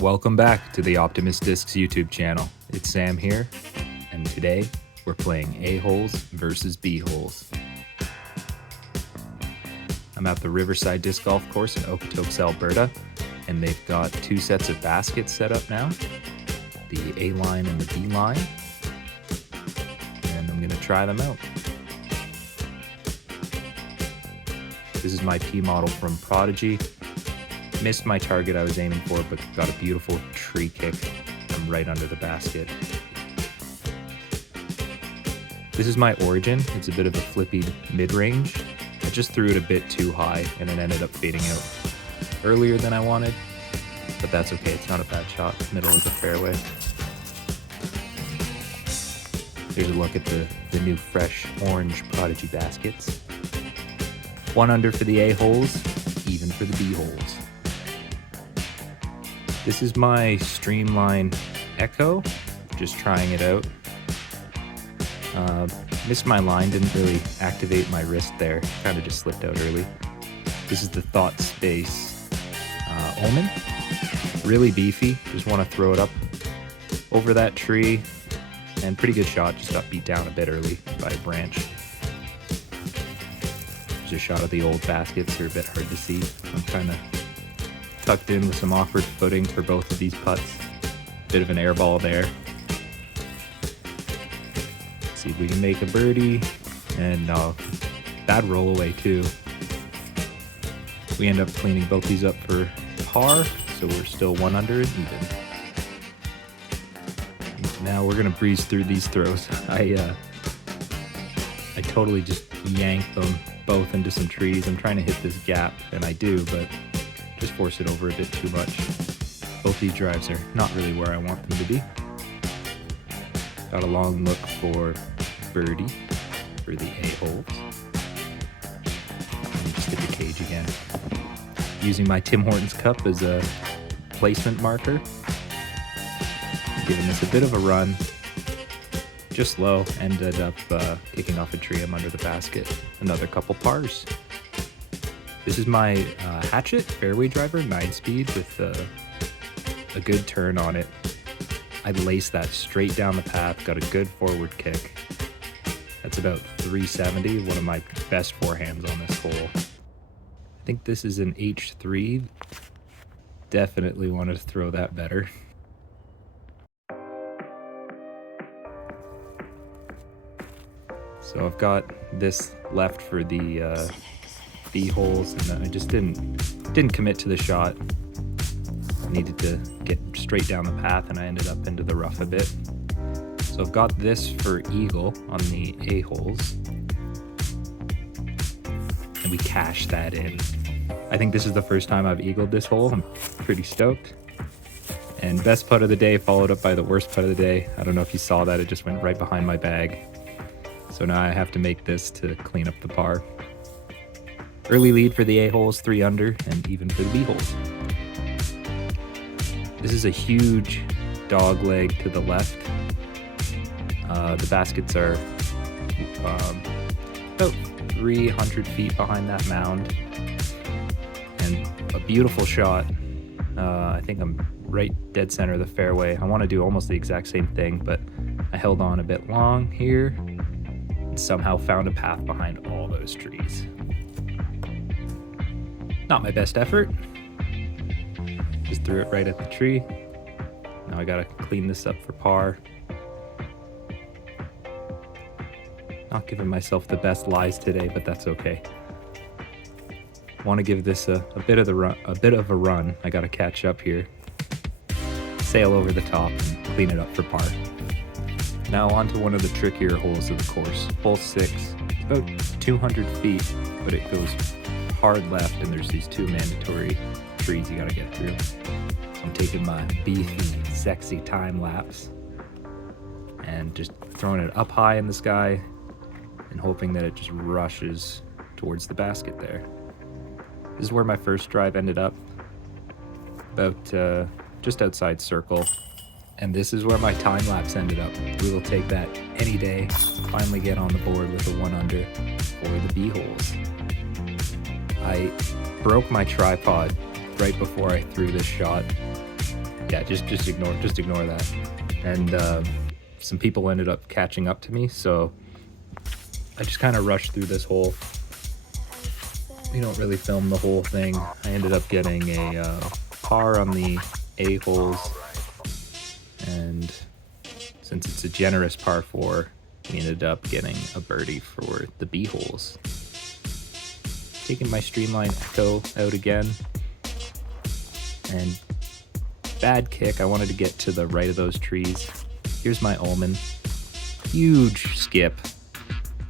Welcome back to the Optimus Discs YouTube channel. It's Sam here, and today we're playing A-holes versus B-holes. I'm at the Riverside Disc Golf Course in Okotoks, Alberta, and they've got two sets of baskets set up now, the A line and the B line, and I'm gonna try them out. This is my P model from Prodigy. Missed my target I was aiming for, but got a beautiful tree kick from right under the basket. This is my Origin. It's a bit of a flippy mid-range. I just threw it a bit too high and it ended up fading out earlier than I wanted, but that's okay. It's not a bad shot. Middle of the fairway. Here's a look at the new fresh orange Prodigy baskets. 1 under for the A-holes, even for the B-holes. This is my Streamline Echo, just trying it out. Missed my line, didn't really activate my wrist there, kind of just slipped out early. This is the Thought Space Omen, really beefy, just want to throw it up over that tree, and pretty good shot, just got beat down a bit early by a branch. There's a shot of the old baskets, they're a bit hard to see. I'm kind of tucked in with some awkward footing for both of these putts. Bit of an air ball there. See if we can make a birdie, and bad roll away too. We end up cleaning both these up for par, so we're still 1 under and even. Now we're gonna breeze through these throws. I totally just yanked them both into some trees. I'm trying to hit this gap, and I do, but just force it over a bit too much. Both these drives are not really where I want them to be. Got a long look for birdie for the A-holes. And just hit the cage again. Using my Tim Hortons cup as a placement marker. Giving this a bit of a run. Just low, ended up kicking off a tree. I'm under the basket. Another couple pars. This is my Hatchet fairway driver, 9-speed with a good turn on it. I laced that straight down the path, got a good forward kick. That's about 370, one of my best forehands on this hole. I think this is an H3. Definitely wanted to throw that better. So I've got this left for the B-holes, and I just didn't commit to the shot. I needed to get straight down the path, and I ended up into the rough a bit. So I've got this for eagle on the A-holes, and we cashed that in. I think this is the first time I've eagled this hole. I'm pretty stoked. And best putt of the day followed up by the worst putt of the day. I don't know if you saw that, it just went right behind my bag. So now I have to make this to clean up the par. Early lead for the A-holes, 3 under, and even for the B-holes. This is a huge dog leg to the left. The baskets are about 300 feet behind that mound. And a beautiful shot. I think I'm right dead center of the fairway. I want to do almost the exact same thing, but I held on a bit long here and somehow found a path behind all those trees. Not my best effort. Just threw it right at the tree. Now I gotta clean this up for par. Not giving myself the best lies today, but that's okay. Want to give this a bit of a run. I gotta catch up here. Sail over the top and clean it up for par. Now on to one of the trickier holes of the course. Hole 6, about 200 feet, but it goes hard left, and there's these 2 mandatory trees you gotta get through. So I'm taking my beefy, sexy time lapse and just throwing it up high in the sky and hoping that it just rushes towards the basket there. This is where my first drive ended up, about just outside circle. And this is where my time lapse ended up. We will take that any day. Finally get on the board with a 1 under for the B-holes. I broke my tripod right before I threw this shot. Yeah, just ignore that. And some people ended up catching up to me, so I just kind of rushed through this hole. We don't really film the whole thing. I ended up getting a par on the A holes, and since it's a generous par 4, we ended up getting a birdie for the B holes. Taking my Streamline Echo out again, and bad kick. I wanted to get to the right of those trees. Here's my Ullman. Huge skip.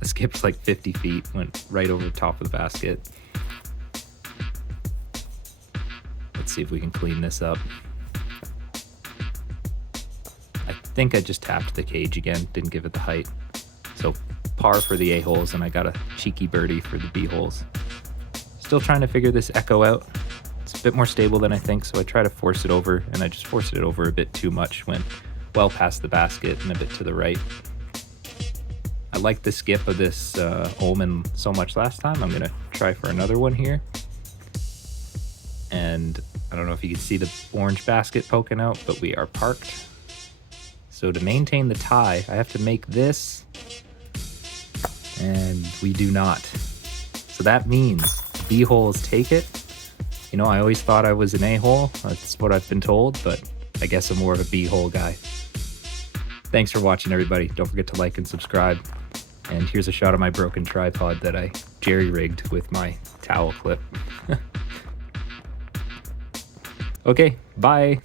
The skip's like 50 feet, went right over the top of the basket. Let's see if we can clean this up. I think I just tapped the cage again, didn't give it the height. So par for the A holes, and I got a cheeky birdie for the B holes. Still trying to figure this Echo out. It's a bit more stable than I think, so I try to force it over, and I just forced it over a bit too much, went well past the basket and a bit to the right. I liked the skip of this Ullman so much last time. I'm gonna try for another one here. And I don't know if you can see the orange basket poking out, but we are parked. So to maintain the tie, I have to make this, and we do not. So that means B holes take it. You know, I always thought I was an A hole. That's what I've been told, but I guess I'm more of a B hole guy. Thanks for watching, everybody. Don't forget to like and subscribe. And here's a shot of my broken tripod that I jerry-rigged with my towel clip. Okay, bye.